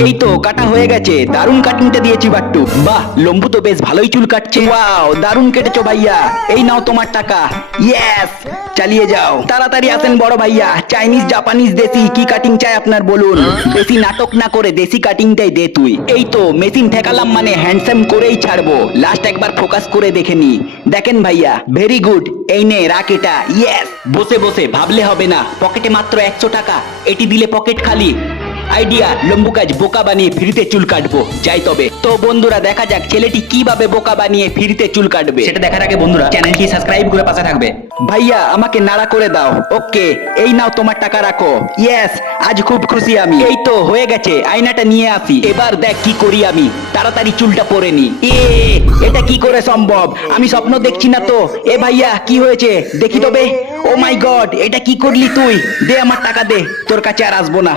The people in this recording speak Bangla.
এই তো কাটা হয়ে গেছে, দারুন কাটিংটা দিয়েছি বাট্টু। বাহ, লম্বু তো বেশ ভালোই চুল কাটছে। ওয়াও, দারুন কেটেছো ভাইয়া, এই নাও তোমার টাকা। ইয়েস, চালিয়ে যাও। তাড়াতাড়ি আসেন বড় ভাইয়া, চাইনিজ, জাপানিজ, দেশি কি কাটিং চাই আপনার বলুন। বেশি নাটক না করে দেশি কাটিংটাই দে তুই। এই তো মেশিন ঠেকালাম মানে হ্যান্ডসাম করেই ছাড়বো। লাস্ট একবার ফোকাস করে দেখে নি। দেখেন ভাইয়া, ভেরি গুড। এই নে রাখ এটা। ইয়েস, বসে বসে ভাবলে হবে না, পকেটে মাত্র 100 টাকা, এটি দিলে পকেট খালি। আইডিয়া, লম্বু কাজ বোকা বানিয়ে ফ্রিতে চুল কাটবো। যাই তবে। তো বন্ধুরা দেখা যাক ছেলেটি কিভাবে বোকা বানিয়ে ফ্রিতে চুল কাটবে। সেটা দেখার আগে বন্ধুরা চ্যানেলটি সাবস্ক্রাইব করে পাশে থাকবে। ভাইয়া আমাকে নাড়া করে দাও। ওকে, এই নাও তোমার টাকা রাখো। ইয়েস, আজ খুব খুশি আমি। এই তো হয়ে গেছে, আয়নাটা নিয়ে আসি। এবার দেখ কি করি আমি। তাড়াতাড়ি চুলটা পরে নি। এটা কি করে সম্ভব? আমি স্বপ্ন দেখছি না তো। এ ভাইয়া কি হয়েছে দেখি তবে। ও মাই গড, এটা কি করলি তুই? দে আমার টাকা দে, তোর কাছে আর আসবো না।